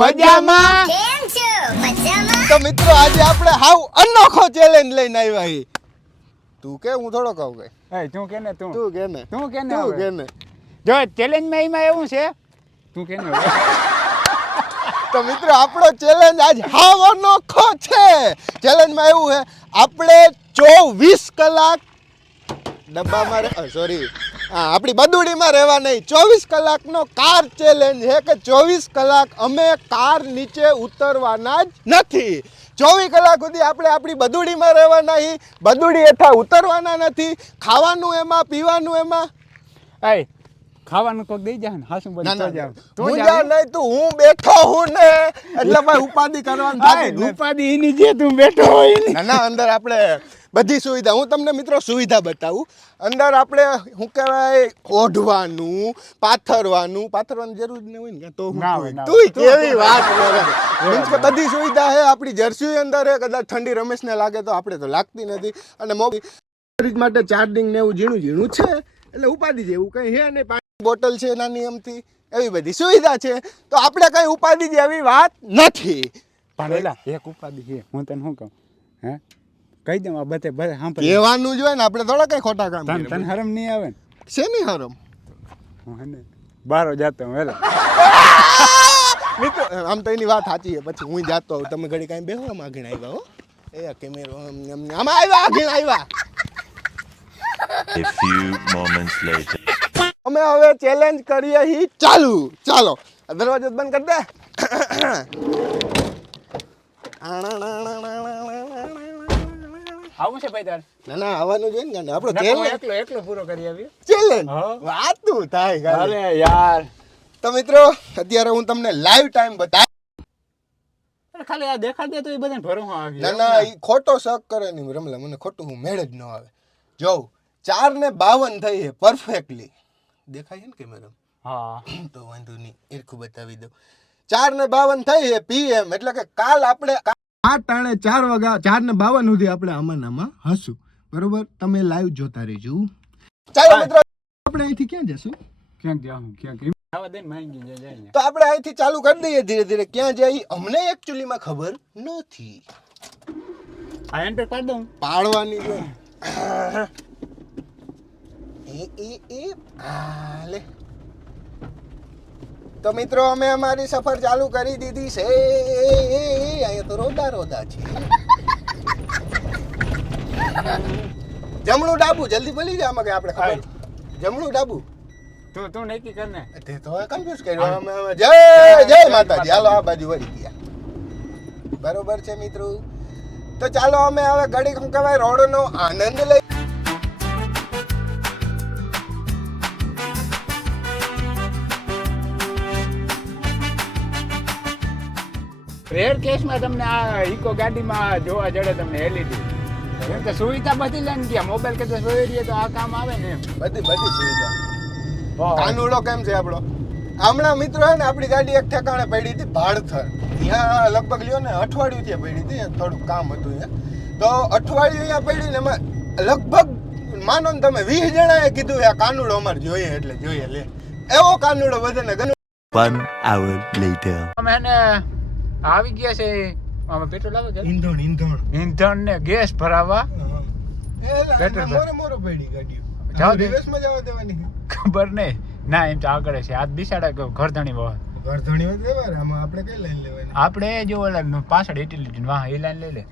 મજામાં? તો મિત્રો આજે આપણે હાવ અનોખો ચેલેન્જ લઈને આવ્યા છીએ. તું કે હું થોડો કહું કે તું કે ને તું કે ને તું કે ને તું કે ને જો ચેલેન્જ માં એમાં એવું છે તું કે ને તો મિત્રો આપણો ચેલેન્જ આજ હાવ અનોખો છે. ચેલેન્જમાં એવું છે આપણે 24 કલાક ડબ્બામાં આપણી બદુડીમાં રહેવા નહીં. 24 કલાકનો કાર ચેલેન્જ છે કે 24 કલાક અમે કાર નીચે ઉતરવાના જ નથી. 24 કલાક સુધી આપણે આપણી બદુડીમાં રહેવાના નહીં, બદુડી હેઠા ઉતરવાના નથી. ખાવાનું એમાં, પીવાનું એમાં. ખાવાનું કોક દઈ જા ને હાસું બની તો જાવ તું જા નહીં, તું હું બેઠો હું ને એટલે ભાઈ ઉપાધિ કરવાનું થાય. ઉપાધિ એની જે તું બેઠો હોય ને. ના અંદર આપણે બધી સુવિધા, હું તમને મિત્રો સુવિધા બતાવું. અંદર આપણે શું કહેવાય, ઓઢવાનું, પાથરવાની જરૂર ન હોય ને તો તું કેવી વાત કરે. મીન્સ કે બધી સુવિધા છે. આપણી જર્સી અંદર છે. કદાચ ઠંડી રમેશને લાગે તો આપણે તો લાગતી નથી. અને મોબાઈલ માટે ચાર્જિંગ ને એવું ઝીણું છે એટલે ઉપાધિ જેવું કંઈ છે નહીં. પાણી બોટલ છે નાની એમથી, એવી બધી સુવિધા છે. તો આપણે કઈ ઉપાધિ જેવી વાત નથી. પણ એક ઉપાધિ છે, હું તને શું કહું હે કહી દઉં આ બધે સાંભળ કહેવાનું જ હોય ને, આપણે થોડા કઈ ખોટા કામ તને હરમ નહીં આવે ને? શેની હરમ? હું હે ને બારો જાતો હું વેલા મિત્રો આમ તો એની વાત સાચી છે. પછી હું જાતો આવું, તમે ઘડી કાંઈ બેહો. આમ આગળ આવ્યા હો, એ કેમેરો આમાં આવ્યા, આગળ આવ્યા. A few moments later. અમે હવે ચેલેન્જ કરીએ હી ચાલુ. ચાલો દરવાજો બંધ કરી દે. આવું છે ભાઈ તાર? ના આવવાનું જોઈએ ને. આપણો એકલો પૂરો કરી આવ્યો ચેલેન્જ વાતું થાય. અરે યાર તો મિત્રો અત્યારે હું તમને લાઈવ ટાઈમ બતાવી. ખાલી આ દેખાડ દે તો એ બધાને ભરો આવી. ના એ ખોટો શક કરે નહીં રમલા, મને ખોટું હું મેળ જ ન આવે. જોઉં 4:52 થઈ છે પરફેક્ટલી. દેખાય છે ને કેમેરા? હા તો વાંધો નહીં, એરખું બતાવી દઉં. 4:52 થઈ છે PM, એટલે કે કાલ આપણે આ ટાણે 4 વાગ્યા 4:52 સુધી આપણે આમાં હશું. બરોબર, તમે લાઈવ જોતા રહેજો. ચાલો મિત્રો આપણે અહીંથી ક્યાં જશું? ક્યાં આવા દે માંગી જાય. તો આપણે અહીંથી ચાલુ કરી દઈએ ધીરે ધીરે. ક્યાં જાય અમને એકચ્યુઅલીમાં ખબર નથી. આ એન્ટર કરી દઉં? પાડવાની છે. લે તો મિત્રો અમે અમારી સફર ચાલુ કરી દીધી છે. અહીંયા તો રોદા છે. જમણું ડાબુ જલ્દી બોલી જાય. આમાં કે આપણે ખબર જમણું ડાબુ તું નક્કી કર ને. તે તો કન્ફ્યુઝ કર્યો. અમે જય માતાજી. હાલો આ બાજુ વળી ગયા. બરોબર છે મિત્રો. તો ચાલો અમે હવે ઘડી શું કહેવાય રોડનો આનંદ લઈ. રેર કેસમાં તમને આ ઇકો ગાડીમાં જોવા જડે તમને LED. કેમ કે સુવિધા બધી લઈને ગયા. મોબાઈલ કરતા જોઈ રહીએ તો આ કામ આવે ને એમ. બધી સુવિધા. કાનુડો કેમ છે આપણો? હમણાં મિત્રો હે ને આપણી ગાડી એક ઠેકાણે પડી હતી ભાડથર. ત્યાં લગભગ લ્યો ને અઠવાડિયું ત્યાં પડી હતી. થોડુંક કામ હતું અહીંયા. તો અઠવાડિયું અહીંયા પડી ને એમાં લગભગ માનો ને તમે 20 જણાએ કીધું આ કાનુડો અમારે જોઈએ એટલે જોઈએ લે. એવો કાનુડો બધાને ગનો. 1 hour later. અમે એને આવી ગયા છે આમાં પેટ્રોલ આવે કે ઈંધણ ને ગેસ ભરાવા. પેટ્રોલ મોરો પડી ગાડીઓ. જાવ દે. દિવસમાં જવા દેવાની ખબર નહીં. ના એમ તો આગળ છે આજ બિસાડા ઘરધણી બહુ ઘરધણી હોય લેવા. આમાં આપણે કઈ લાઈન લેવાની? આપણે જો ઓલા પાછળ યુટિલિટી વાહ એ લાઈન લઈ લે.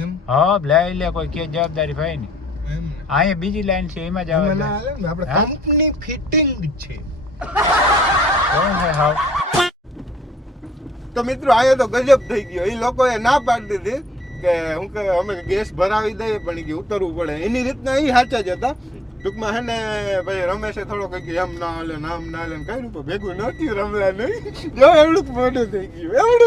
એમ હા લઈ લે, કોઈ કે જવાબદારી ભાઈ ની. એમ અહીંયા બીજી લાઈન છે એમાં જવા દે. આપણે કંપની ફિટિંગ છે. કોણ છે હાવ? તો મિત્રો આયો તો ગજબ થઈ ગયો. એ લોકોએ ના પાડી દીધી કે હું કે અમે ગેસ ભરાવી દઈએ પણ કે ઉતરવું પડે. એની રીતના એ સાચા જ હતા. ટૂંકમાં હે ને ભાઈ રમેશે થોડો કઈ એમ ના હાલે નામ ના હાલે કઈ રૂપિયા ભેગું નથી રમલા નહીં. જો એવડું મોટું થઈ ગયું.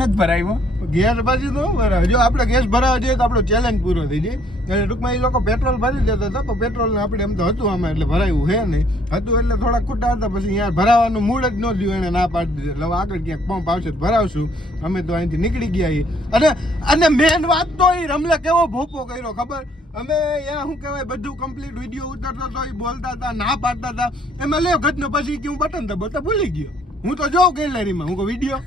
નથી ભરાયું ગેસ બાજુ તો ભરાવે. જો આપણે ગેસ ભરાવા જઈએ તો આપણો ચેલેન્જ પૂરો થઈ જાય. એટલે ટૂંકમાં એ લોકો પેટ્રોલ ભરી દેતા હતા પણ પેટ્રોલ આપણે એમ તો હતું આમાં એટલે ભરાયું છે નહીં. હતું એટલે થોડા ખોટા હતા. પછી અહીંયા ભરાવાનું મૂડ જ ન થયું, એને ના પાડી દીધી. એટલે આગળ ક્યાંક પંપ આવશે તો ભરાવશું. અમે તો અહીંથી નીકળી ગયા. અને મેન વાત તો એ રમલે કેવો ભોપો કર્યો ખબર? અમે અહીંયા શું કહેવાય બધું કમ્પ્લીટ વિડીયો ઉતારતો હતો એ બોલતા હતા ના પાડતા હતા એમાં લ્યો ઘટનો પછી કે હું બટન દબાવતા ભૂલી ગયો હું તો જોઉં ગેલેરીમાં હું કહું વિડીયો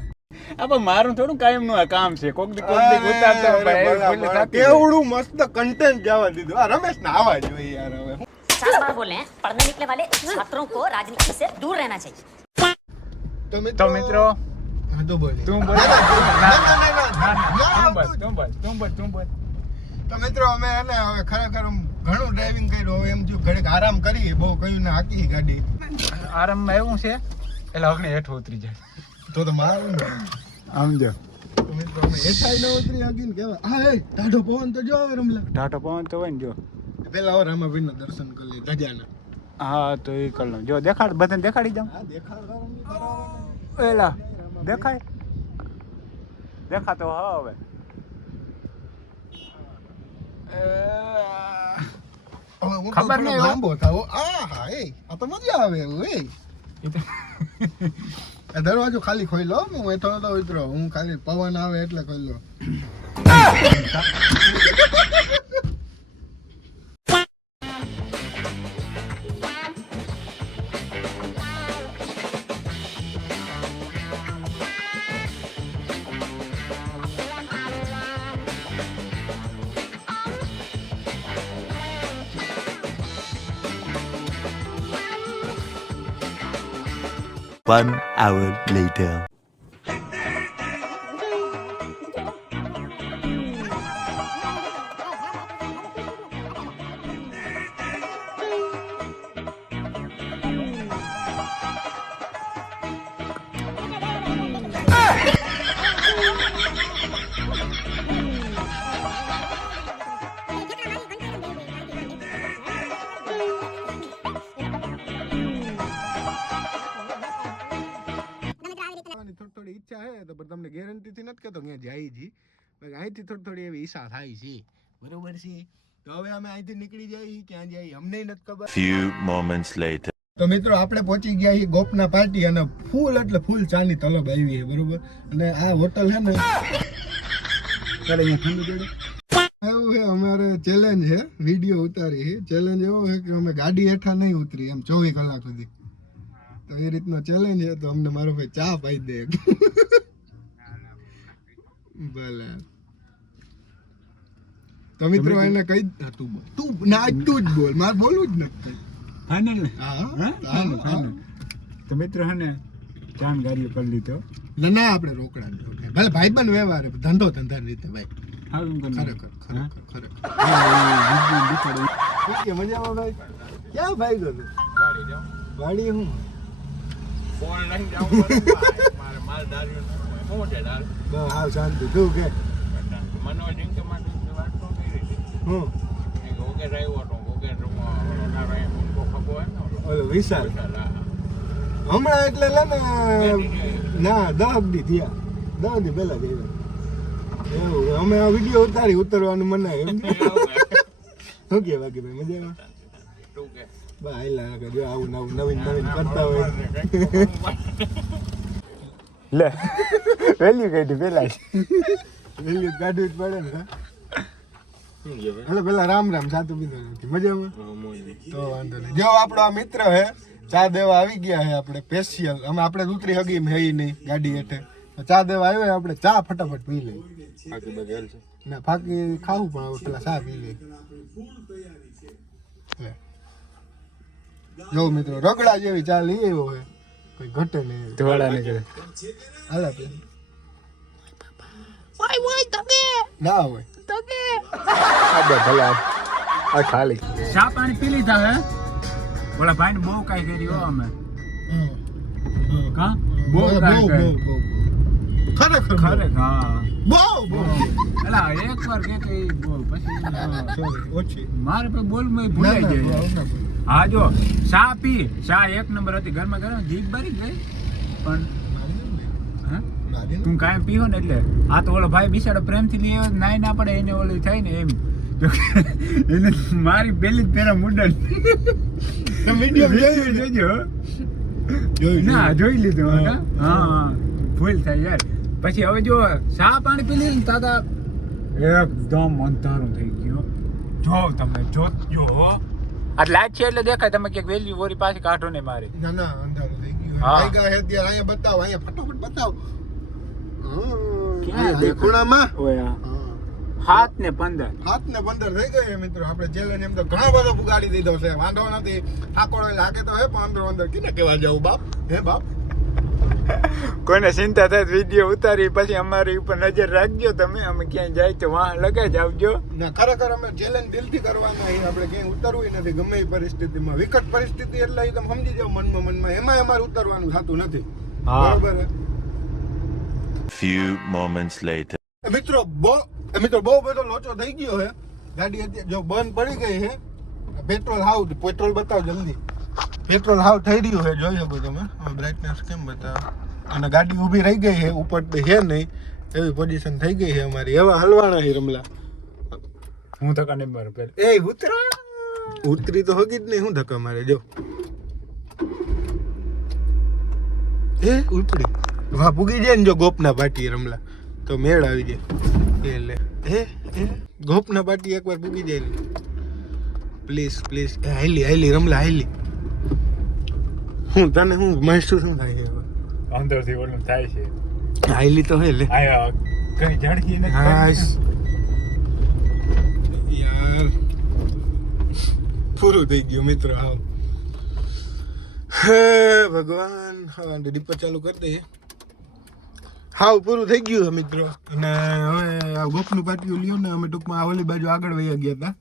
આ મારું થોડું કાયમ નું કામ છે કોક દી ઉતારતા કેવડું મસ્ત કન્ટેન્ટ જવા દીધું આ રમેશ ના આવા જોઈએ યાર હવે 4 बार बोले हैं पढ़ने निकले वाले छात्रों को राजनीति से दूर रहना चाहिए। તો મિત્રો હા તો બોલ તું બોલ તું બોલ તો મિત્રો અમે એને હવે ખરેખર ઘણું ડ્રાઇવિંગ કર્યું હવે એમ જો ઘડીક આરામ કરીએ બહુ કયું ને હાકી ગાડી આરામમાં એવું છે એટલે અગ્નિ હેઠ ઉતરી જાય તો મારું આમ જો તો મિત્રો અમે હેઠાઈ ન ઉતરી હગી ને કેવા હા એ ટાઢો પવન તો જો હવે રમલા ઢાઢો પવન તો હોય ને જો પેલા હવે રામાભાઈના દર્શન કરી લે ધજાના હા તો એ કરી લઉં જો દેખાડ બધાને દેખાડી જાઉં હા દેખાડ એલા દેખાય દેખાતો હા હવે ખબર નહીં લાંબો થાવો આ હા એ આ તો મજા આવે એવું એ આ દરવાજો ખાલી ખોઈ લો હું એઠો તો ઉતરો હું ખાલી પવન આવે એટલે ખોઈ લો One hour later. થોડી ઈચ્છા હે તો પણ તમને ગેરંટી થી નથી કહેતો અહીંયા જાય જી અહીંથી થોડી એવી ઈચ્છા થાય છે બરોબર છે તો હવે અમે અહીંથી નીકળી જઈએ ક્યાં જઈએ અમને નથી ખબર Few moments later. તો મિત્રો આપણે પહોંચી ગયા છીએ ગોપના પાર્ટી અને ફૂલ એટલે ફૂલ ચાની તલબ આવી છે બરોબર અને આ હોટલ છે ને ત્યારે અહીંયા ઠંડુ જોડે એવું છે અમારે ચેલેન્જ છે વિડીયો ઉતારી છે ચેલેન્જ એવો છે કે અમે ગાડી હેઠા નહીં ઉતરી એમ 24 કલાક સુધી તો એ રીતનો ચેલેન્જ છે તો અમને મારો ભાઈ ચા પાઈ દે ભલે તો મિત્રો એને કઈ તું ના તું જ બોલ મારે બોલવું જ નથી ફાઇનલ હા તો મિત્રો હે ને જાન ગાડીઓ કરી લીધો ના આપણે રોકડા ભલે ભાઈબંધ વ્યવહાર ધંધો ધંધાની રીતે ભાઈ ખરેખર મજામાં ભાઈ ક્યાં ભાઈ ગયો વાડી હું ફોન લઈને જાઉં મારે માલ દારૂ હું છે દારૂ બસ હાવ શાંતિ તું કે મનોજ કે માં વાત તો કરી હતી હું એક ઓકે ડ્રાઈવર તો ઓકે ઓલો ખબો હે ને ઓલો વિશાલ હમણાં એટલે લે ને ના 10 દી થયા 10 દી પહેલા જ એવું અમે આ વિડીયો ઉતારી ઉતરવાનું મનાય એમ શું કે બાકી ભાઈ મજામાં તું કે ભાઈ લાગે જો આવું નવીન કરતા હોય લે વેલ્યુ કઈ પેલા વેલ્યુ કાઢવી જ પડે ને એટલે પેલા રામ સાતું બીજું નથી મજામાં તો વાંધો નહીં જો આપણો આ મિત્ર હે ચા દેવા આવી ગયા હે આપણે સ્પેશિયલ અમે આપણે ઉતરી હગી હઈ નહીં ગાડી હેઠે ચા દેવા આવ્યો આપણે ચા ફટાફટ પી લઈ બાકી બધું છે ના ફાકી ખાવું પણ હવે પેલા ચા પી લઈ જો મિત્રો રગડા જેવી ચા લઈ આવ્યો હે કોઈ ઘટે નહીં ધોળા નીકળે હાલા પે ના હોય આ ખાલી ચા પાણી પી લીધા હે ઓલા ભાઈ ને બહુ કાઈ કર્યું અમે કા બહુ કાઈ કર્યું ખરેખર હા બહુ એલા એકવાર કે બોલ પછી સોરી ઓછી મારે પણ બોલ મેં ભૂલાઈ જાય હા જો ચા પી ચા એક નંબર હતી ઘરમાં ગરમ જીભ ભરી ગઈ પણ તું કાંઈ પીવો ને એટલે આ તો ઓલો ભાઈ બિચારો પ્રેમથી લઈ આવ્યો નાઈ ના પડે એને ઓલું થાય ને એમ એને મારી પેલી જ પેરા મુંડન વિડીયો જોજો ના જોઈ લીધું હા ભૂલ થાય યાર પછી હવે જો ચા પાણી પી લીધું દાદા એકદમ અંધારું થઈ ગયું જો તમે જોજો આ લાઈટ છે એટલે દેખાય તમે ક્યાંક વેલી વોરી પાછી કાઢો ને મારી ના ના અંધારું થઈ ગયું હા. આઈ ગયા હે ત્યાં અહીંયા બતાવો અહીંયા ફટાફટ બતાવો ક્યાં આ ખૂણામાં ઓય હા. 7 ને 15 7 ને 15 થઈ ગઈ છે મિત્રો આપણે ચેલેન્જ એમ તો ઘણો બધો પુગાડી દીધો છે વાંધો નથી થાકોડો લાગે તો હે પણ અંદર કિને કેવા જાવ બાપ હે બાપ કોઈને ચિંતા થાય વિડીયો ઉતારી પછી અમારી ઉપર નજર રાખજો તમે અમે ક્યાંય જાય તો વાહ લગાઈ આવજો ના ખરેખર અમે ચેલેન્જ દિલથી કરવાના છીએ આપણે ક્યાંય ઉતરવું નથી ગમે એ પરિસ્થિતિમાં વિકટ પરિસ્થિતિ એટલે એ તમે સમજી જાવ મનમાં એમાં અમારે ઉતરવાનું થતું નથી હા. બરોબર હે? Few moments later. મિત્રો બહુ બધો લોચો થઈ ગયો છે ગાડી અત્યારે જો બંધ પડી ગઈ છે પેટ્રોલ બતાવો જલ્દી પેટ્રોલ હાવ થઈ રહ્યું છે જોઈ શકો તમે બ્રાઇટનેસ કેમ બતાવો અને ગાડી ઊભી રહી ગઈ છે ઉપર છે નહીં એવી પોઝિશન થઈ ગઈ છે અમારી એવા હલવાના છે રમલા હું તો કને બરોબર એ ઉતરી તો હગી જ નહીં હું ધક્કા મારે જો એ ઉતરી વાહ પૂગી જાય ને જો ગોપના પાટી રમલા તો મેળ આવી જાય લે એ ગોપના પાટી એકવાર પૂગી જાય ને પ્લીઝ હાઈલી રમલા હાઈલી હું તને હું મહેસૂસ શું થાય છે હવે અંદરથી ઓલું થાય છે હાઈલી તો હે લે આ કઈ ઝડકી ને હા યાર પૂરું થઈ ગયું મિત્રો આવ હે ભગવાન હા દીપક ચાલુ કરી દઈએ હાવ પૂરું થઈ ગયું છે મિત્રો અને હવે આ ગોપનું પાટિયું લ્યો ને અમે ટૂંકમાં આ ઓલી બાજુ આગળ વયા ગયા હતા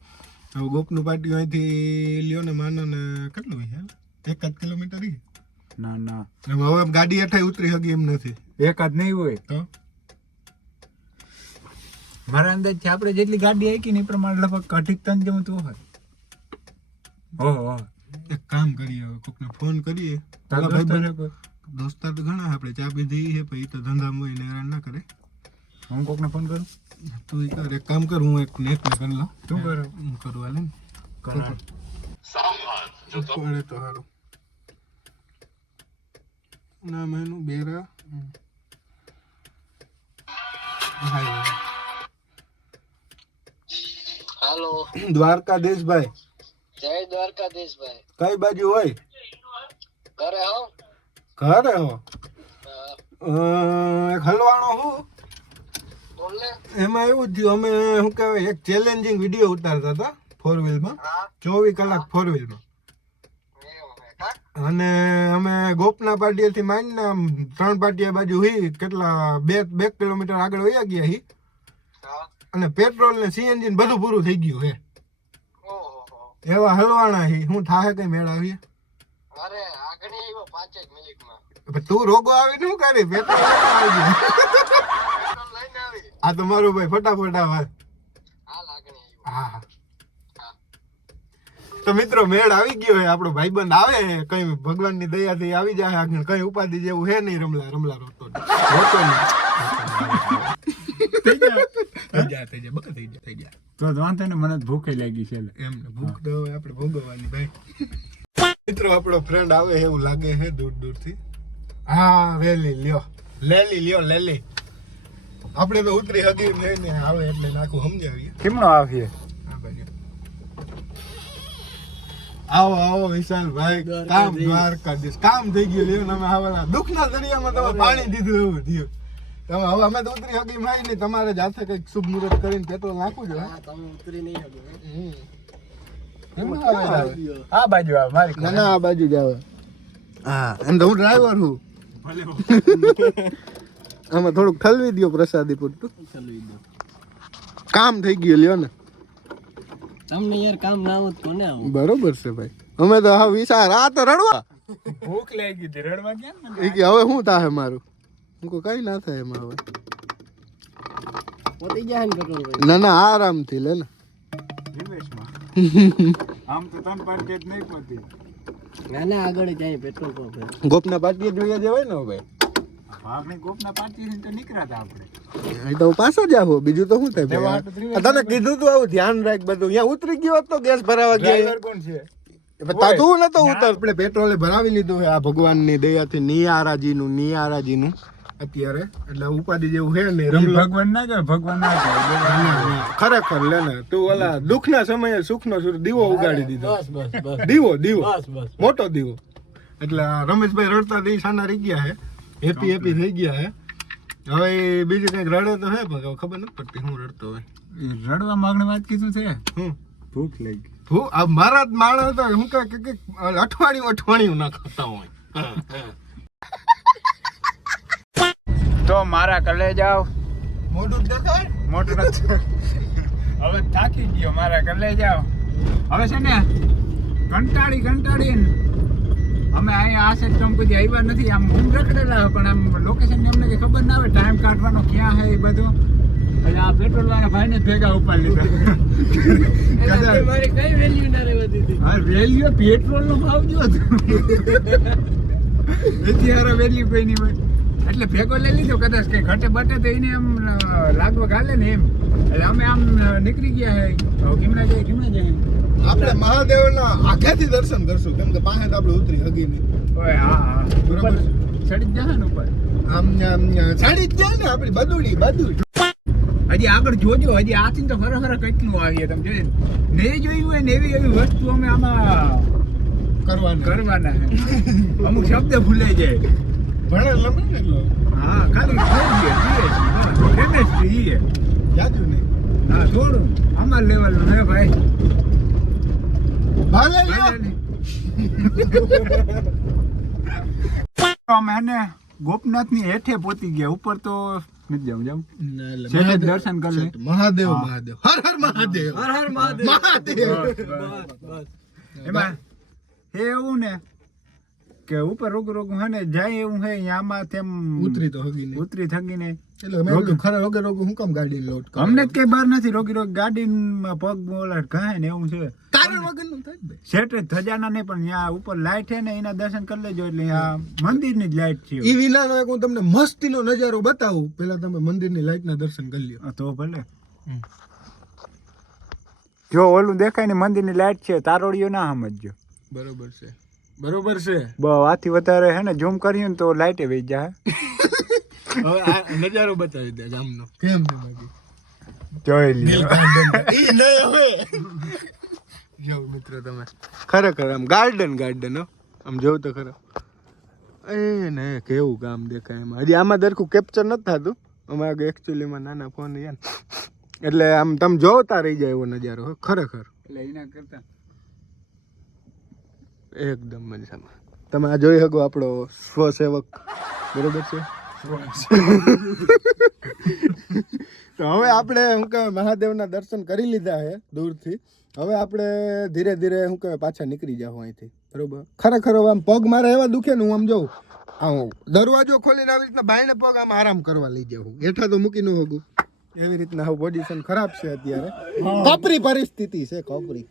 હવે ગોપનું પાટિયું અહીંથી લ્યો ને માનો ને કેટલું હોય 1 કિલોમીટર ના હવે ગાડી હેઠાઈ ઉતરી હગી એમ નથી એક જ નહીં હોય તો મારા અંદાજથી આપણે જેટલી ગાડી આકી ને એ પ્રમાણે લગભગ 18 ટન જેવું તો હોય ઓહો એક કામ કરીએ હવે કોકને ફોન કરીએ તારા દોસ્તાર દોસ્તાર તો ઘણા આપણે ચા પીધી છે પછી તો ધંધામાં હોય ને હેરાન ના કરે હું કોકને ફોન કરું તું ઈ કર એક કામ કર હું એક નેટ ને કરી લઉં તું કરો હું કરું હાલે ને કરાય. પડે તો હારું ના મેનું બેરા હાલો દ્વારકાધીશભાઈ જય દ્વારકાધીશભાઈ કઈ બાજુ હોય ઘરે આવો ઘરે હો એક હલવાણો હું બોલ ને એમાં એવું થયું અમે શું કહેવાય એક ચેલેન્જિંગ વિડીયો ઉતારતા હતા 4 વ્હીલમાં 24 કલાક 4 વ્હીલમાં એવું હે કા અને અમે ગોપના પાટિયાથી માંડીને આમ 3 પાટિયા બાજુ હી કેટલા 2 કિલોમીટર આગળ વયા ગયા હી હા અને પેટ્રોલ ને સીએનજી ને બધું પૂરું થઈ ગયું હે ઓહો એવા હલવાણા હી હું થાહે કઈ મેળ આવી અરે આગળ આવ્યો 5 મિનિટમાં તું રોગો આવી શું કરી પેટ્રોલ આવી ગયું પેટ્રોલ લઈને આવી આ તો મારો ભાઈ ફટાફટ આવ હાલ આગળ આવ્યો હા તો મિત્રો મેળ આવી ગયો હે આપણો ભાઈબંધ આવે હે કઈ ભગવાનની દયાથી આવી જાય આગળ કઈ ઉપાધિ જેવું હે નહીં રમલા રોતો નહીં થઈ જાય બકા થઈ જાય તો વાંધો ને મને ભૂખે લાગી છે એમ ને ભૂખ તો હવે આપણે ભોગવવાની ભાઈ મિત્રો આપણો ફ્રેન્ડ આવે છે એવું લાગે છે દૂરથી હા લેલી આપણે તો ઉતરી હગી ને આવે એટલે નાખું સમજાવીએ કેમનો આવીએ હા ભાઈ આવો વિશાલભાઈ કામ દ્વારકાધીશ કામ થઈ ગયું લેવું અમે આવેલા દુઃખના દરિયામાં તમે પાણી દીધું એવું થયું તમે હવે અમે તો ઉતરી હગી મારી નહીં તમારે જાતે કઈક શુભ મુહૂર્ત કરીને પેટ્રોલ નાખવું જોઈએ તમે ઉતરી નહીં શકો આ બાજુ આવે મારી ના આ બાજુ જ આવે હા એમ તો હું ડ્રાઈવર છું આમાં થોડુંક ઠલવી દો પ્રસાદી પૂરતું કામ થઈ ગયું લ્યો ને તમને યાર કામ ના હોત કોને આવું બરોબર છે ભાઈ અમે તો હા વિચાર આ તો રડવા ભૂખ લાગી હતી રડવા કેમ એ કે હવે શું થાય મારું હું કહું કઈ ના થાય એમાં હવે પોતી જાય ને પેટ્રોલ ના આરામથી લે ને રિવેશમાં આમ તો તન પાડે જ નહીં પોતી ના આગળ જાય પેટ્રોલ પંપ ગોપના પાટીએ જોઈએ જવાય ને ભાઈ આપણે ગોપના પાર્ટી તો નીકળ્યા આપણે એ તો પાછા જ આવો બીજું તો શું થાય ભાઈ તને કીધું તું આવું ધ્યાન રાખ બધું અહીંયા ઉતરી ગયો હોત તો ગેસ ભરાવા ગયા ડ્રાઈવર કોણ છે તું નતો ઉતર આપણે પેટ્રોલે ભરાવી લીધું છે આ ભગવાનની દયાથી નિયારાજીનું અત્યારે એટલે ઉપાધિ જેવું છે ને રમલો ભગવાન ના કહેવાય, ભગવાન ના કહેવાય. ખરેખર લે ને તું ઓલા દુઃખના સમયે સુખનો દીવો ઉગાડી દીધો. બસ બસ બસ દીવો બસ બસ મોટો દીવો. એટલે આ રમેશભાઈ રડતા દી સાના રહી ગયા હે, હેપી થઈ ગયા હે. હવે એ બીજું કંઈક રડે તો હે પણ ખબર નથી પડતી હું રડતો હોય. રડવા માંગણી વાત કીધું છે, હું ભૂખ લાગી. હું આ મારા જ માણસ તો હું કે અઠવાડિયું ના ખાતા હોય. તો મારા કલે જાવ, મોઢું દેખાય મોટું નથી. હવે થાકી ગયો, મારા કલે જાવ. હવે છે ને કંટાળીને અમે અહીંયા આ સાઈડ તો કદી આવ્યા નથી. આમ ઘૂમ રખડેલા પણ આમ લોકેશન અમને કઈ ખબર ના આવે, ટાઈમ કાઢવાનો ક્યાં છે એ બધું. એટલે આ પેટ્રોલ વાળા ભાઈને ભેગા ઉપાડી લીધા. એટલે મારી કઈ વેલ્યુ ના રહેવા દીધી. હા, વેલ્યુ પેટ્રોલ નો ભાવ જો અત્યારે વેલ્યુ કોઈ નહીં હોય એટલે ભેગો લઈ લીધો. કદાચ કઈ ઘટે બટે તો એને એમ લાગવગ હાલે ને એમ. એટલે અમે આમ નીકળી ગયા હે. હવે કેમના જાય આપણે મહાદેવના આગેથી દર્શન કરશું કેમ કે પાસે તો આપણે ઉતરી હગી નહીં. ઓય હા બરાબર. ચડી જ જાય ને ઉપર. આમ સાડી જ જાય ને આપણી બદુડી. હજી આગળ જોજો, હજી આથી તો ફરફર કેટલું આવીએ તમે જોઈ ને જોયું હોય ને એવી વસ્તુ અમે આમાં કરવાના છે. અમુક શબ્દ ભૂલાઈ જાય. ભણે લમે ને એટલો હા, ખાલી કેમેસ્ટ્રી યાદ નહીં. હા, થોડું અમાર લેવલ નું હે ભાઈ. ભાલે લ્યો. અમે હે ને ગોપનાથ ની હેઠે પહોંચી ગયા. ઉપર તો નથી જાઉં. છેલ્લે દર્શન કરી લે. મહાદેવ હા. મહાદેવ હર હર મહાદેવ. હર હર મહાદેવ. મહાદેવ. બસ બસ એમાં હે એવું ને કે ઉપર રોગું હે ને જાય એવું હે આમાં તેમ ઉતરી તો હગી નહીં. ઉતરી થગીને એટલે મેં કીધું ખરા રોગે હું કામ ગાડી લોટ કરું? અમને જ કઈ બાર નથી. રોગી ગાડીમાં પગ બોલા ઘાય ને એવું છે. કારણ વગરનું થાય જ ભાઈ. સેટ થજાના નહીં પણ ત્યાં ઉપર લાઈટ છે ને એના દર્શન કરી લેજો. એટલે આ મંદિરની જ લાઈટ છે. ઈ વિનાનો એક હું તમને મસ્તીનો નજારો બતાવું. પહેલા તમે મંદિરની લાઈટના દર્શન કરી લ્યો. તો ભલે જો ઓલું દેખાય ને મંદિરની લાઈટ છે, તારોડીઓ ના સમજજો. બરોબર છે. આથી વધારે હે ને ઝૂમ કર્યું ને તો લાઈટે વહી જાય. હવે આ નજારો બતાવી દે ગામનો. કેમ છે બાકી? જોઈ લ્યો. ઈ નહીં હવે. જો મિત્રો તમે ખરેખર આમ ગાર્ડન હો. આમ જોવ તો ખરો. એ ને કેવું ગામ દેખાય એમાં. હજી આમાં દરખું કેપ્ચર નથી થતું. અમારે એકચ્યુઅલીમાં નાના ફોન યાર એટલે આમ તમે જોતા રહી જાય એવો નજારો હો. ખરેખર એટલે એના કરતા એકદમ મજામાં. તમે આ જોઈ શકો આપણો સ્વસેવક. બરોબર છે. તો હવે આપણે શું કહેવાય મહાદેવના દર્શન કરી લીધા છે દૂરથી. હવે આપણે ધીરે ધીરે શું કહેવાય પાછા નીકળી જાવ અહીંથી. બરોબર. ખરેખર હવે આમ પગ મારે એવા દુખે ને હું આમ જોઉં આમ દરવાજો ખોલીને આવી રીતના બાયણે પગ આમ આરામ કરવા લઈ જાઉં. હેઠા તો મૂકી ન હોગું એવી રીતના હવે પોઝિશન ખરાબ છે અત્યારે. કપરી પરિસ્થિતિ છે કપરી.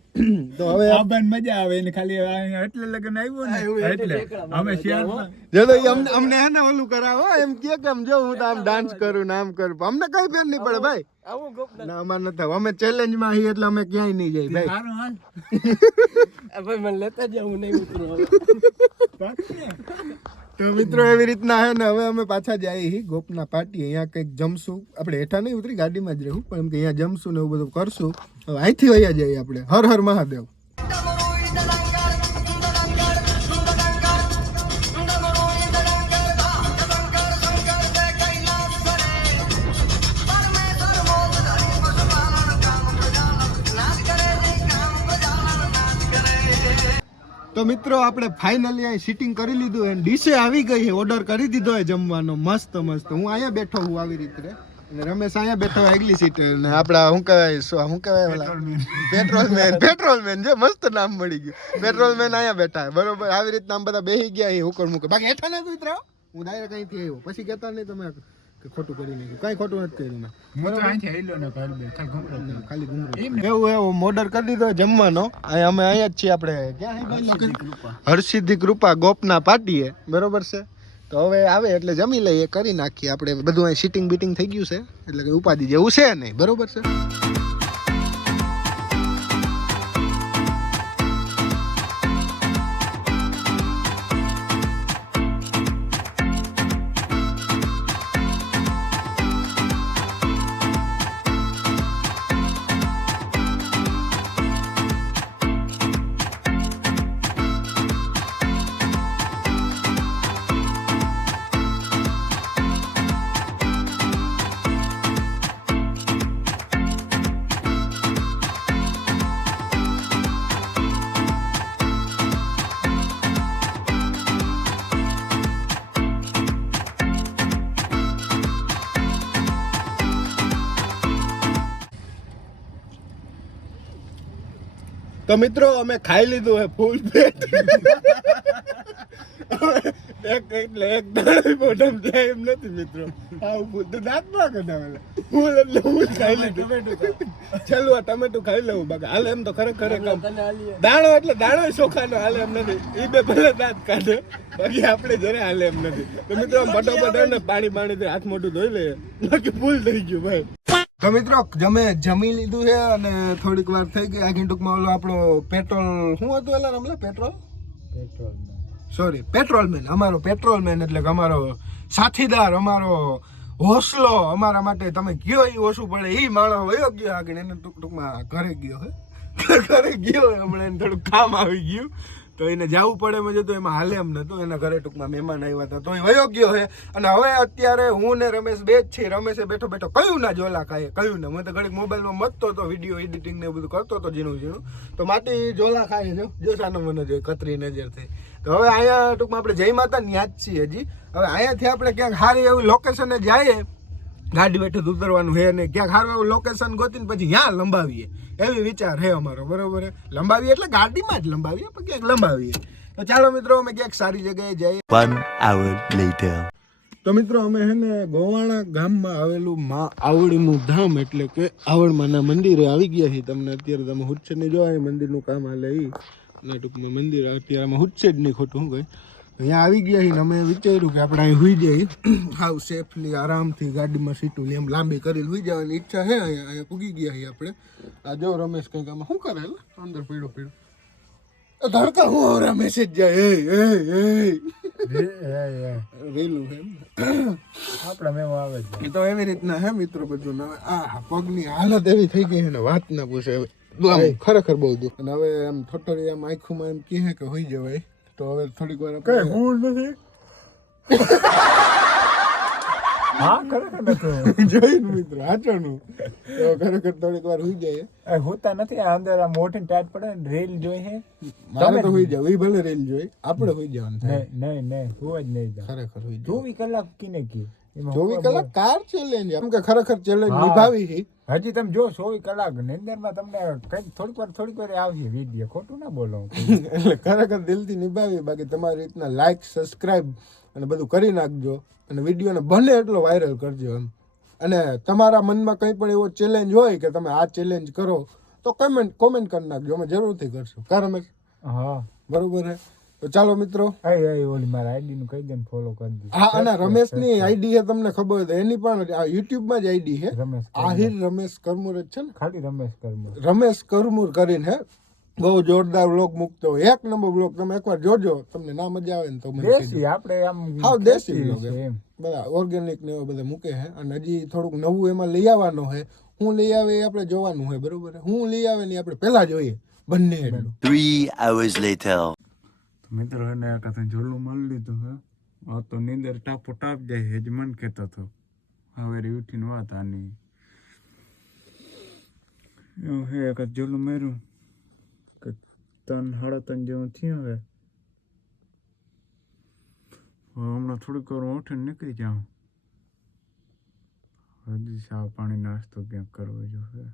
તો હવે મજા આવે એને ખાલી એટલે લગન આવ્યો ને એટલે અમે શહેરમાં જો તો અમને હે ને ઓલું કરાવો એમ કે આમ જો હું તો આમ ડાન્સ કરું ને આમ કરું. અમને કઈ ફેર નહીં પડે ભાઈ. આવું ગોપનાથ. ના અમાર નથી આવું. અમે ચેલેન્જમાં છીએ એટલે અમે ક્યાંય નહીં જઈએ ભાઈ. સારું હાલ. ભાઈ મને લેતા જાવ, હું નહીં ઉતરું હવે. તો મિત્રો એવી રીતના હે ને હવે અમે પાછા જઈએ ગોપના પાટી. અહીંયા કંઈક જમશું. આપણે હેઠા નહીં ઉતરી ગાડીમાં જ રહેવું પણ એમ કે અહીંયા જમશું ને એવું બધું કરશું. હવે અહીંથી વયા જઈએ આપણે. હર હર મહાદેવ. તો મિત્રો આપણે ફાઇનલી અહીં સિટિંગ કરી લીધું અને ડીશે આવી ગઈ છે. ઓર્ડર કરી દીધો છે જમવાનો મસ્ત. હું અહીંયા બેઠો હું આવી રીતે અને રમેશ અહીંયા બેઠો હોય આગલી સીટ ને આપડા શું કહેવાય પેટ્રોલમેન જો મસ્ત નામ મળી ગયું. પેટ્રોલમેન અહીંયા બેઠા બરોબર. આવી રીતના આમ બધા બેસી ગયા છે હુકર મુકર. બાકી હેઠા નથી ઉતરાવ. હું ડાયરેક્ટ અહીંથી આવ્યો પછી કહેતા નહીં તમે કે ખોટું કરી નાખ્યું. કાંઈ ખોટું નથી કર્યું મેં. ખાલી ઘૂમરો એવું ઓર્ડર કરી દીધો જમવાનો. અમે અહીંયા જ છીએ આપણે. ક્યાં હરસિદ્ધિ કૃપા ગોપના પાટીએ. બરોબર છે. તો હવે આવે એટલે જમી લઈએ, કરી નાખીએ આપણે. બધું અહીં સીટિંગ બીટિંગ થઈ ગયું છે એટલે કે ઉપાધિ જેવું છે નહીં. બરોબર છે. તો મિત્રો અમે ખાઈ લીધું હે ફૂલ પેટ એટલે એક દાડો મોઢામાં જાય એમ નથી મિત્રો. આવું ફૂલ તો દાંત ના કઢાવેલા ફૂલ એટલે ફૂલ ખાઈ લીધું. ચાલો આ ટમેટું ખાઈ લેવું બાકી હાલે એમ તો ખરેખર કામ દાણો એટલે દાણો ચોખાનો હાલે એમ નથી. એ બે ભલે દાંત કાઢે બાકી આપણે જરે હાલે એમ નથી. તો મિત્રો આમ ફટોફટ ને પાણી હાથ મોઢું ધોઈ લે બાકી ફૂલ થઈ ગયું ભાઈ. તો મિત્રો જમી લીધું છે અને થોડીક વાર થઈ ગઈ. આગળ ટૂંકમાં ઓલો આપણો પેટ્રોલ શું હતું એલા રમલા પેટ્રોલમેન અમારો પેટ્રોલમેન એટલે કે અમારો સાથીદાર અમારો હોસલો અમારા માટે તમે કયો એ ઓછું પડે એ માણસ વયો ગયો આગળ એને ટૂંકમાં ઘરે ગયો હમણાં એને થોડું કામ આવી ગયું તો એને જવું પડે એમ જતું એમાં હાલે એમ નતું. એના ઘરે ટૂંકમાં મહેમાન આવ્યા હતા તો એ વયો ગયો છે. અને હવે અત્યારે હું ને રમેશ બે જ છીએ. રમેશે બેઠો કયું ના જોલા ખાય કયું ને મેં તો ઘડીક મોબાઈલમાં મતતો હતો વિડીયો એડિટિંગ ને બધું કરતો હતો ઝીણું તો માટી જોલા ખાય જો સાનો મને જોઈ કતરી નજરથી. તો હવે અહીંયા ટૂંકમાં આપણે જય માતા ન્યા જ છીએ હજી. હવે અહીંયાથી આપણે ક્યાંક સારી એવું લોકેશને જઈએ ગાડી બેઠું ઉતરવાનું હે ને ક્યાંક સારું એવું લોકેશન ગોતીને પછી ત્યાં લંબાવીએ એવી વિચાર હે અમારો. બરોબર હે લંબાવીએ એટલે ગાડીમાં જ લંબાવીએ પણ ક્યાંક લંબાવીએ. તો ચાલો મિત્રો અમે ક્યાંક સારી જગ્યાએ જઈએ. 1 hour later. તો મિત્રો અમે હે ને ગોવાણા ગામમાં આવેલું માં આવડીનું ધામ એટલે કે આવડમાના મંદિરે આવી ગયા છીએ. તમને અત્યારે તમે હુચ્છેદની જોવા મંદિરનું કામ હાલે એ અને ટૂંકમાં મંદિર અત્યારે અમે હુચ્છેદ નહીં ખોટું શું કહે અહીંયા આવી ગયા છીએ. અમે વિચાર્યું કે આપણે અહીં હુઈ જઈએ હાવ સેફલી આરામથી ગાડીમાં સીટું એમ લાંબી કરીને હુઈ જવાની ઈચ્છા છે. અહીંયા પૂગી ગયા છીએ આપણે. આ જો રમેશ કંઈક આમાં શું કરે અંદર પીડો ધડકા હું રમેશ જ જાય રેલું એમ આપણા મેમો આવે છે તો એવી રીતના હે મિત્રો બધું. હવે આ પગની હાલત એવી થઈ ગઈ છે ને વાત ના પૂછે. ખરેખર બહુ દુઃખ. અને હવે આમ થોડી આમ આંખોમાં એમ કહે કે હોઈ જવાય તો હવે થોડીક વાર કઈ હું નથી હા ખરેખર નથી જોયું મિત્રો આચરણું તો ખરેખર થોડીક વાર હોઈ જાય. હોતા નથી આ અંદર આ મોટી ટાઈટ પડે ને રેલ જોઈ હે મારે તો હોઈ જાવ એ ભલે રેલ જોઈ આપણે હોઈ જવાનું થાય. નહીં હું જ નહીં ખરેખર હોઈ 24 કલાક કિને કી 24 કલાક કાર ચેલેન્જ એમ કે ખરેખર ચેલેન્જ નિભાવી છે. હજી તમે જો 24 કલાક નિંદરમાં તમને કઈક થોડીક વાર આવશે વિડીયો ખોટું ના બોલો એટલે ખરેખર દિલથી નિભાવી. બાકી તમારી રીતના લાઈક સબસ્ક્રાઇબ અને બધું કરી નાખજો અને વિડીયોને બને એટલો વાયરલ કરજો એમ. અને તમારા મનમાં કંઈ પણ એવો ચેલેન્જ હોય કે તમે આ ચેલેન્જ કરો તો કોમેન્ટ કરી નાખજો અમે જરૂરથી કરશું. કા રમેશ? હા બરોબર હે. તો ચાલો મિત્રો ઓલી મારા આઈડી નું કહી દે ને ફોલો કરી દે. હા અને રમેશની આઈડી છે તમને ખબર હોય તો એની પણ આ યુટ્યુબમાં જ આઈડી છે આહિર રમેશ કરમુર જ છે ને ખાલી રમેશ કરમુર કરીને હે. બહુ જોરદાર વ્લોગ મૂકતો એક નંબર વ્લોગ. તમે એકવાર જોજો તમને ના મજા આવે ને તો દેશી આપણે આમ હા દેશી વ્લોગ બધા ઓર્ગેનિક ને એવા બધા મૂકે છે. અને હજી થોડુંક નવું એમાં લઈ આવવાનું છે. હું લઈ આવે એ આપણે જોવાનું હોય. બરોબર હું લઈ આવે ને આપણે પહેલા જોઈએ બંને એટલું. 3 hours later. મિત્રો એને કથા જોલું મળી લીધું હે આ તો નીંદર ટાપો ટાપ જાય હે જ મન કહેતો હતો હવે ઉઠીને વાત આની એવું હે એક જોલું માર્યું કે 3-3.5 જેવું થયું હવે હમણાં થોડીક વાર ઉઠીને નીકળી જાઉં. હજી ચા પાણી નાસ્તો ક્યાંક કરવો જોઈએ.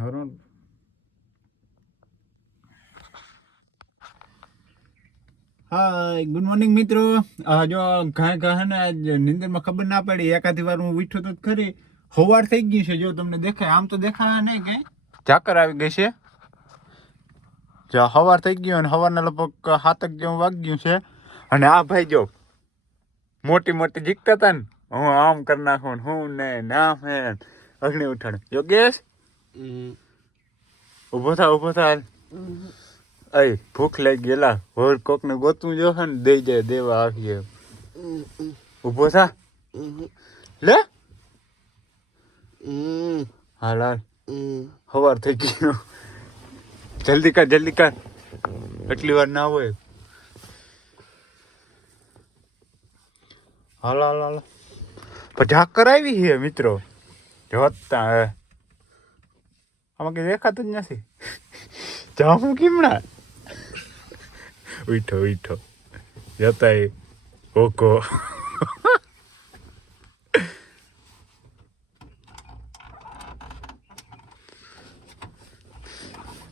હારું હાય ગુડ મોર્નિંગ મિત્રો. જો ઘા ને નીંદરમાં ખબર ના પડી એકાદી વાર હું ઉઠ્યો તો ખરી સવાર થઈ ગઈ છે. જો તમને દેખાય આમ તો દેખાય નહીં કઈ ઝાકર આવી ગઈ છે. જો સવાર થઈ ગયો અને સવારના લગભગ 7 જેવું વાગ્યું છે. અને આ ભાઈ જો મોટી જીકતા હતા ને હું આમ કરી નાખું હું ને નામ હે અગ્નિ ઉઠાડ યોગેશ ઉભો થા અય ભૂખ લાગી ગયેલા હોર કોક ને ગોતવું જો ને દઈ જાય દેવા આવીએ ઉભો થા લે હાલ સવાર થઈ ગયો જલ્દી કર એટલી વાર ના હોય. હાલો પજાક કરાવી છે મિત્રો જોતા હે આમાં કઈ દેખાતું જ નથી. જાઉં કેમણા ઉઠો જતા ઓકો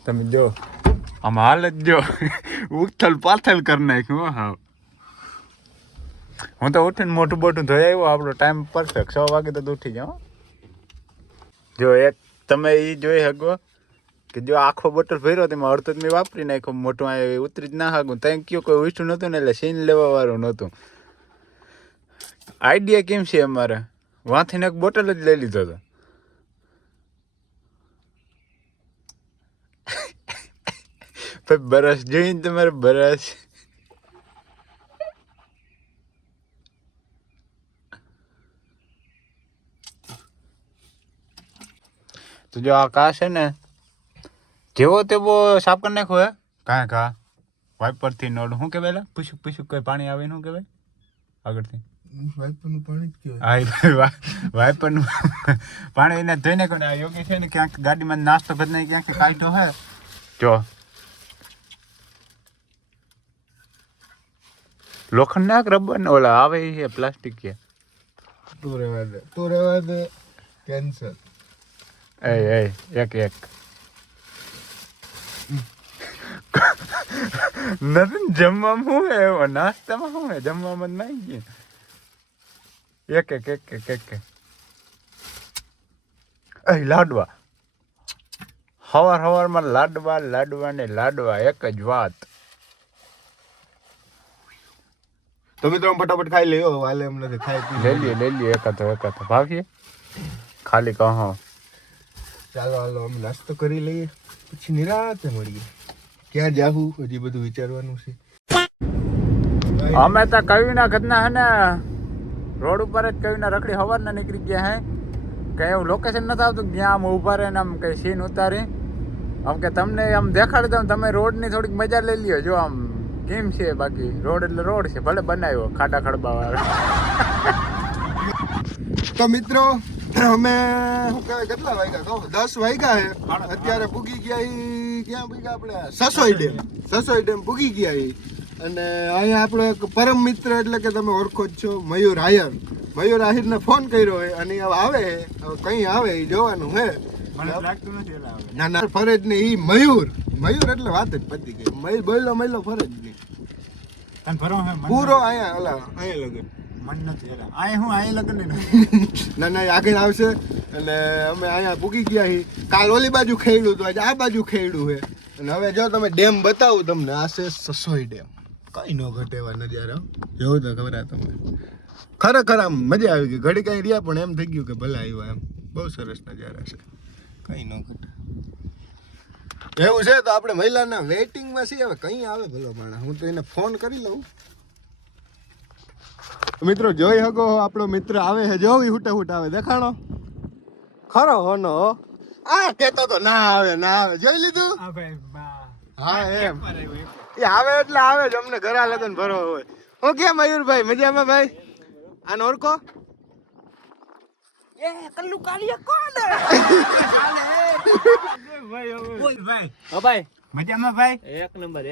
તમે જો આમ હાલ જ જો ઉથલ પાથલ કરી નાખ્યું હા. હું તો ઉઠીને મોટું બોટું ધોઈ આવ્યો. આપણો ટાઈમ પરફેક્ટ 6 વાગે તો ઉઠી જાઓ. જો એક તમે એ જોઈ શકો કે જો આખો બોટલ ભર્યો તેમાં અડધો જ મેં વાપરી નાખ્યો. મોટું આ ઉતરી જ ના હાગું ત્યાં કયો કોઈ ઉઠ્યું નહોતું ને એટલે સીન લેવા વાળું નહોતું. આઈડિયા કેમ છે અમારે વાંથીને એક બોટલ જ લઈ લીધો હતો. બરસ જોઈને તમારે બરસ તો જો આ કા છે ને જેવો તેવો સાફ કરી નાખો હે કાંઈ કા વાઇપરથી નોડ શું કહેવાય પૂછું કોઈ પાણી આવે શું કહેવાય આગળથી વાઇપરનું પાણી જ કહેવાય. હા વાઇપરનું પાણી એને ધોઈ નાખો ને. આ યોગી છે ને ક્યાંક ગાડીમાં નાસ્તો કરી નાખી ક્યાંક કાઢ્યો હે જો લોખંડ નાખ રબર ને ઓલા આવે છે પ્લાસ્ટિક કે તું રહેવા દે કેન્સર. એ એક નથી જમવામાં શું હે એવો નાસ્તામાં શું હે જમવામાં જ નાઈ ગયું. એક લાડવા સવારમાં લાડવા ને લાડવા એક જ વાત. તો મિત્રો ફટાફટ ખાઈ લ્યો હાલે એમ નથી ખાઈ લઈ લ્યો એકાતો ભાગીએ ખાલી કહો. ચાલો હાલો અમે નાસ્તો કરી લઈએ પછી નિરાતે મળીએ. ક્યાં જાવું હજી બધું વિચારવાનું છે. અમે તો કવિના ઘરના હે ને રોડ ઉપર જ કવિના રખડી સવારના નીકળી ગયા હે કે એવું લોકેશન નથી આવતું જ્યાં આમ ઊભા રહે ને આમ કઈ સીન ઉતારી આમ કે તમને આમ દેખાડી દઉં તમે રોડની થોડીક મજા લઈ લ્યો. જો આમ કેમ છે બાકી રોડ એટલે રોડ છે ભલે બનાવ્યો ખાડા ખડબા વાળો. તો મિત્રો અમે શું કહેવાય કેટલા વાગ્યા કહો 10 વાગ્યા છે અત્યારે પૂગી ગયા ક્યાં પૂગ્યા આપણે સસોઈ ડેમ પૂગી ગયા અને અહીંયા આપણો એક પરમ મિત્ર એટલે કે તમે ઓળખો જ છો મયુર આહિરને ફોન કર્યો હોય અને હવે આવે હવે કઈ આવે એ જોવાનું હે. ના ફરજ ને ઈ મયુર એટલે વાત જ પતી ગઈ. મયુર બોલો ફરજ નહીં પૂરો અહીંયા લગન ના આગળ આવશે એટલે અમે અહીંયા પૂગી ગયા છીએ. કાલ ઓલી બાજુ ખેડ્યું તો આજે આ બાજુ ખેડ્યું છે અને હવે જો તમે ડેમ બતાવું તમને આ છે સસોઈ ડેમ. કઈ ન ઘટે એવા નજારા જોવું તો ખબર તમને ખરેખર આમ મજા આવી ગઈ. ઘડી કઈ રહ્યા પણ એમ થઈ ગયું કે ભલે આવ્યા એમ. બહુ સરસ નજારા છે કઈ ન ઘટે એવું છે. તો આપણે મહિલાના વેઇટિંગમાં છીએ હવે કઈ આવે ભલો માણસ. હું તો એને ફોન કરી લઉં. મિત્રો જોઈ શકો આપણો મિત્ર આવે છે જો હુટે આવે દેખાણો ખરો હોનો આ કેતો તો ના આવે જોઈ લીધું. હા એમ એ આવે એટલે આવે જ અમને ઘરા લગન ભરો હોય. હું કેમ મયુરભાઈ મજામાં ભાઈ આને ઓળખો એ કલ્લુ કાલિયા કોણ ભાઈ મજામાં ભાઈ એક નંબર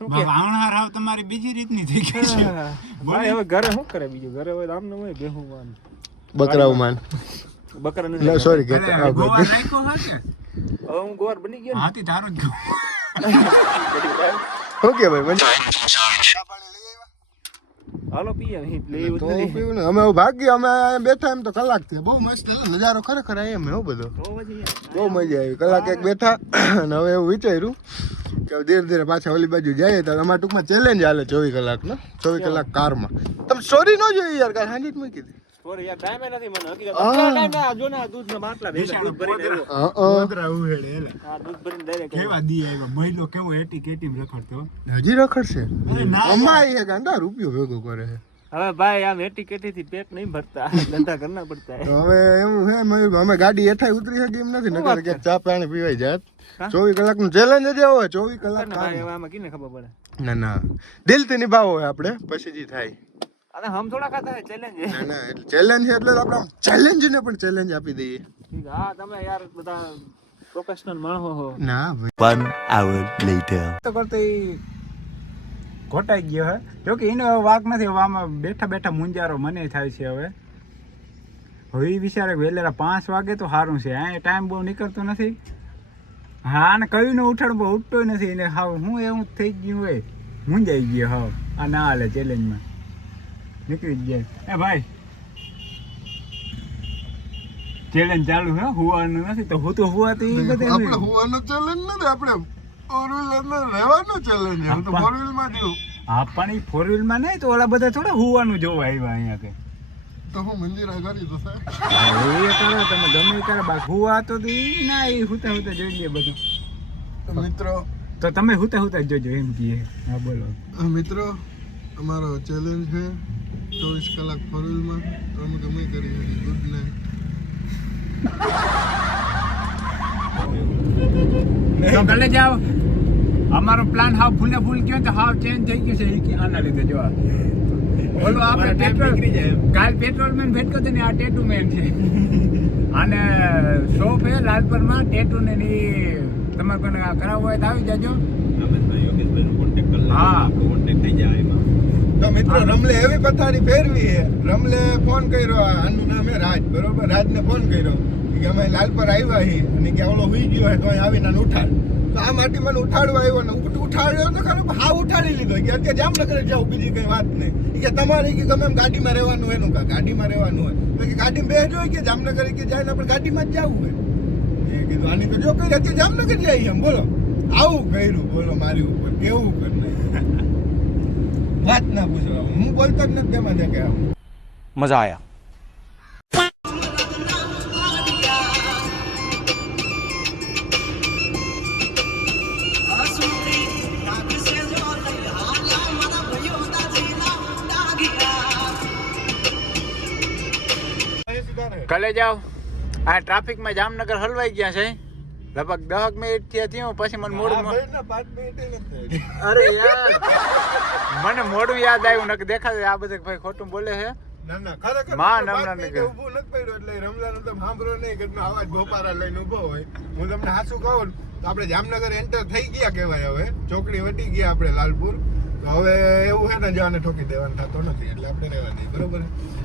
વાવણા રાવ તમારી બીજી રીતની થઈ ગઈ છે ભાઈ. હવે ઘરે શું કરે બીજું ઘરે હોય આમ ન હોય બેહું માન બકરાઓ માન બકરા ને સોરી ગોવા નાખ્યો હા કે હવે હું ગોર બની ગયો હાથી તારો જ ઓકે ભાઈ મજા હાલો પીએ અહીં તો પીવું ને અમે ભાગી અમે અહીંયા બેઠા એમ તો કલાક થી બહુ મસ્ત નજારો ખરેખર એમ હો બધો બહુ મજા આવી. કલાક એક બેઠા અને હવે એવું વિચાર્યું કે ધીરે પાછા ઓલી બાજુ જાય તો અમારા ટૂંકમાં ચેલેન્જ હાલે 24 કલાકનો 24 કલાક કારમાં. તમે સ્ટોરી ન જોઈ યાર કાલ હાંજી જ મૂકી દીધી. સોરી યાર ટાઈમ નથી મને હકીકત ટાઈમ ના જો ના દૂધના માટલા ભેગા દૂધ ભરીને આવ્યો. ગોદરા ઉહેડે એલા હા દૂધ ભરીને ડાયરેક્ટ કેવા દી આવ્યો મહિલો કેવો એટી કેટી રખડતો હજી રખડશે અમાય એક અંદા રૂપિયો ભેગો કરે છે. હવે ભાઈ આમ એટી કેટી થી પેટ નહીં ભરતા ધંધા કરના પડતા તો હવે એવું છે મયુર અમે ગાડી હેઠા ઉતરી શકી એમ નથી નકર કે ચા પાણી પીવાઈ જાત. 24 કલાકનું ચેલેન્જ જ એવો હોય 24 કલાક ભાઈ હવે આમાં કિને ખબર પડે. ના દિલથી નિભાવો હોય આપણે પછી જે થાય. અરે હમ થોડા ખાતા હે ચેલેન્જ ના ચેલેન્જ છે એટલે આપણે ચેલેન્જ ને પણ ચેલેન્જ આપી દઈએ. હા તમે યાર બધા પ્રોફેશનલ માણસો હો. ના ભાઈ 1 hour later. તો કરતો ઘોટાઈ ગયો હે જો કે એનો વાક નથી. હવે આમાં બેઠા મુંજારો મને થાય છે. હવે એ વિચારે વહેલેરા 5 વાગે તો સારું છે. અહીંયા ટાઈમ બહુ નીકળતો નથી હા ને કયું ને ઉઠાડવું ઉઠતો નથી ને હાવ હું એવું થઈ ગયું હોય મૂંઝાઈ ગયો હાવ આ ના હાલે ચેલેન્જમાં નીકળી જ જાય એ ભાઈ ચેલેન્જ ચાલુ હે હુવાનું નથી તો હું તો હુવાતું એ બધે આપણે હોવાનો ચેલેન્જ નથી, આપણે ફોર વ્હીલર માં રહેવાનો ચેલેન્જ છે. હું તો ફોર વ્હીલ માં છું. હા પણ એ ફોર વ્હીલ માં નહીં તો ઓલા બધા થોડા હુવાનું જોવા આવ્યા અહીંયા કે તો હું મંજીરા કરી તો સાહેબ. એ કરો તમે ગમે એ કરો બાકી હુવા તો ઈ ના એ હુતા હુતા જોઈ લે બધું તો મિત્રો તો તમે હુતા હુતા જ જોજો એમ કીએ હા બોલો મિત્રો અમારો ચેલેન્જ છે 24 કલાક ફોર વ્હીલ માં તો અમે ગમે કરી શકીએ. Good night. તો ગલે જાઓ અમારો પ્લાન હાવ ફૂલે ફૂલ ગયો તો હાવ ચેન્જ થઈ ગયો છે ઈ આના લીધે જો બોલો આપણે પેટ્રોલ કાલ પેટ્રોલ મેન ભેટ કરતો ને આ ટેટુ મેન છે અને શોપ હે લાલપરમાં ટેટુ ને ની તમારે કોને કરાવવો હોય તો આવી જાજો હા તો મિત્રો રમલે એવી પથારી ફેરવી છે. રમલે ફોન કર્યો, આનું નામ હે રાજ, બરોબર. રાજને ફોન કર્યો કે અમે લાલપર આવ્યા છીએ અને કે ઓલો હુઈ ગયો હે તો અહીં આવીને આને ઉઠાડ. તો આ માટી મને ઉઠાડવા આવ્યો ને ઉઠાડ્યો તો ખરો હા ઉઠાડી લીધો કે અત્યારે જામનગર જાઉં, બીજી કઈ વાત નહીં. કે તમારે કે ગમે એમ ગાડીમાં રહેવાનું એનું કા ગાડીમાં રહેવાનું હોય તો કે ગાડીમાં બેસજો કે જામનગર કે જાય ને આપણે ગાડીમાં જ જવું હોય. એ કીધું આની તો જો કઈ અત્યારે જામનગર જઈએ એમ બોલો આવું કર્યું બોલો મારી ઉપર કેવું કરી વાત ના પૂછો. હું બોલતો જ નથી તેમાં કે મજા આયા. કલે જાઓ આ ટ્રાફિકમાં જામનગર હલવાઈ ગયા છે લગભગ 10 મિનિટ થયું પછી મને મોડું અરે યાર મને મોડું યાદ આવ્યું ને દેખાય આ બધું ભાઈ ખોટું બોલે છે ના ના ખરેખર માં નમના ને ઊભું નથી પડ્યો એટલે રમલાનો તો સાંભળો નહીં કે અવાજ ભોપારા લઈને ઊભો હોય. હું તમને હાચું કહું તો આપણે જામનગર એન્ટર થઈ ગયા કહેવાય. હવે ચોકડી વટી ગયા આપણે લાલપુર. તો હવે એવું છે ને જાને ઠોકી દેવાનું થતો નથી એટલે આપણે રહેવા દઈએ બરોબર.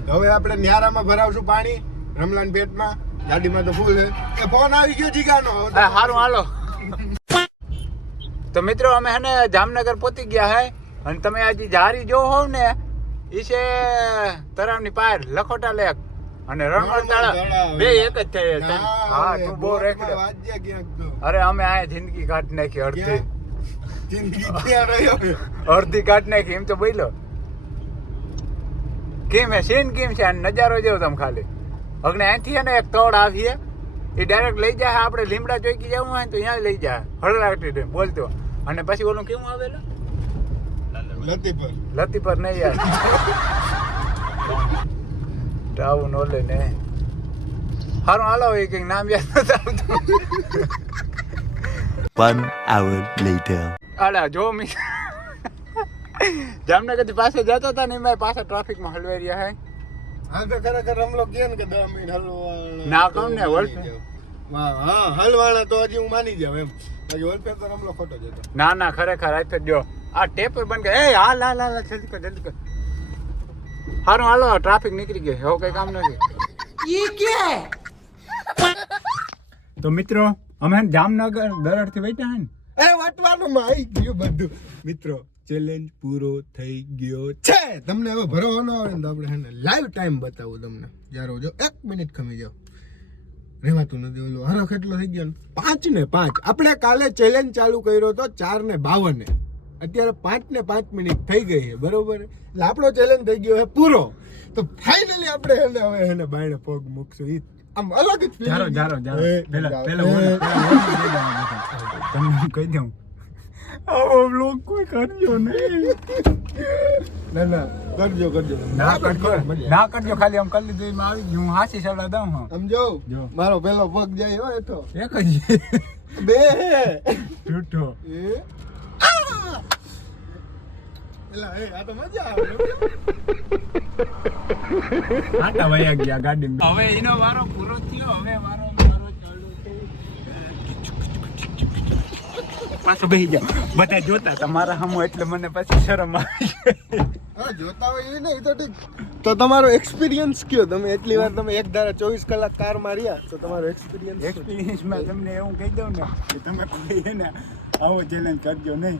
તો હવે આપણે ન્યારામાં ભરાવશું પાણી રમલાના પેટમાં. ગાડીમાં તો ફૂલ છે. એ ફોન આવી ગયો જીગાનો. સારું હાલો તો મિત્રો અમે હે ને જામનગર પહોંચી ગયા હે અને તમે આજે જારી જો હોવ ને ઈ છે તરાવની પાર લખોટા લેક અને રણવણ તળાવ બે એક જ છે. હા તું બહુ રેખડે. અરે અમે આ જિંદગી કાઢી નાખી અડધી અડધી કાઢી નાખી એમ તો બોલો કેમ હે સીન કેમ છે નજારો જેવો તમે ખાલી અગ્ને અહીંથી હે ને એક તોડ આવીએ એ ડાયરેક્ટ લઈ જાય આપણે લીમડા ચોકી જવું હોય તો અહીંયા લઈ જાય હળરાટી બોલતો અને પછી ઓલું કેવું આવેલું લતીપર નહીં યાર ટાઉન ઓલે ને સારું હાલો એ કઈક નામ યાદ નથી આવતું. 1 hour later. આલા જો મી જામનગર થી પાસે જતો હતા ને એમાં પાછા ટ્રાફિકમાં હલવાઈ રહ્યા હે. હા તો ખરેખર રમલો કે ને કે 10 મિનિટ હલવાના ના કહું ને વોલ્ટ હા હલવાના તો હજી હું માની જાવ એમ. હજી વોલ્ટ તો રમલો ખોટો જ હતો. ના ના ખરેખર આજ તો જો આ ટેપ પર બંધ કર એ હાલ હાલ હાલ જલ્દી કર જલ્દી કર. સારું હાલો ટ્રાફિક નીકળી ગયો હવે કઈ કામ નથી. તો મિત્રો અમે જામનગર દરડ થી બેઠા હે ને અરે વાટવાનું માં આવી ગયું બધું. મિત્રો ચેલેન્જ પૂરો થઈ ગયો છે. તમને હવે ભરવાનો આવે ને તો આપણે હે લાઈવ ટાઈમ બતાવું તમને. યાર જો 1 મિનિટ ખમી જાવ રહેવાતું નથી. ઓલો હરો કેટલો થઈ ગયો 5 ને 5. આપણે કાલે ચેલેન્જ ચાલુ કર્યો તો 4 ને 52. અત્યારે 5 ને 5 મિનિટ થઈ ગઈ છે બરોબર. એટલે આપણો ચેલેન્જ થઈ ગયો છે પૂરો. તો ફાઇનલી આપણે હે ને હવે હે ને બાયણે પગ મૂકશું. ઈ આમ અલગ જ જારો જારો જારો પેલા તમને કહી દઉં આવો બ્લોગ કોઈ કરજો નહીં. ના ના કરજો ના કરજો ખાલી આમ કરી લીધું એમાં આવી ગયું હું હાસી સલાહ દઉં હા સમજો જો. મારો પેલો પગ જાય હોય તો એક જ બે ટૂટો એલા એ આ તો મજા આવે. આટા વયા ગયા ગાડી. હવે એનો વારો પૂરો થયો. હવે વારો ચાલુ છે. પાછો બેસી જાઓ બધા જોતા તમારા સામું એટલે મને પછી શરમ આવી ગઈ. હા જોતા હોય એ નહીં તો ઠીક. તો તમારો એક્સપિરિયન્સ કયો? તમે એટલી વાર તમે એક ધારા 24 કલાક કાર માર્યા તો તમારો એક્સપિરિયન્સ એક્સપિરિયન્સમાં તમને એવું કહી દઉં ને કે તમે કોઈ એને આવો ચેલેન્જ કરજો નહીં.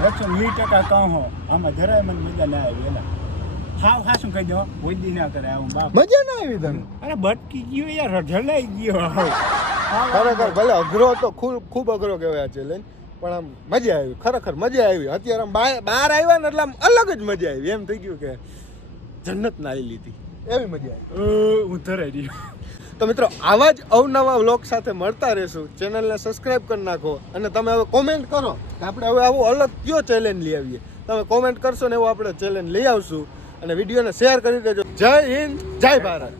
120% કહું હો આમાં જરાય મને મજા ના આવી એલા. હા શું કહી દો કોઈ દી ના કરે આવું બાપ. મજા ના આવી તને? અરે બટકી ગયો યાર જલાઈ ગયો. ખરેખર ભલે અઘરો હતો, ખૂબ અઘરો કહેવાય આ ચેલેન્જ, પણ આમ મજા આવી, ખરેખર મજા આવી. અત્યારે આમ બહાર આવ્યા ને એટલે આમ અલગ જ મજા આવી. એમ થઈ ગયું કે જન્નત ના આવી લીધી એવી મજા આવી. હું ધરાઈ રહ્યો. તો મિત્રો આવા જ અવનવા વ્લોગ સાથે મળતા રહેશું. ચેનલને સબસ્ક્રાઇબ કરી નાખો અને તમે હવે કોમેન્ટ કરો કે આપણે હવે આવો અલગ કયો ચેલેન્જ લઈ આવીએ. તમે કોમેન્ટ કરશો ને એવો આપણે ચેલેન્જ લઈ આવશું. અને વિડીયોને શેર કરી દેજો. જય હિન્દ, જય ભારત.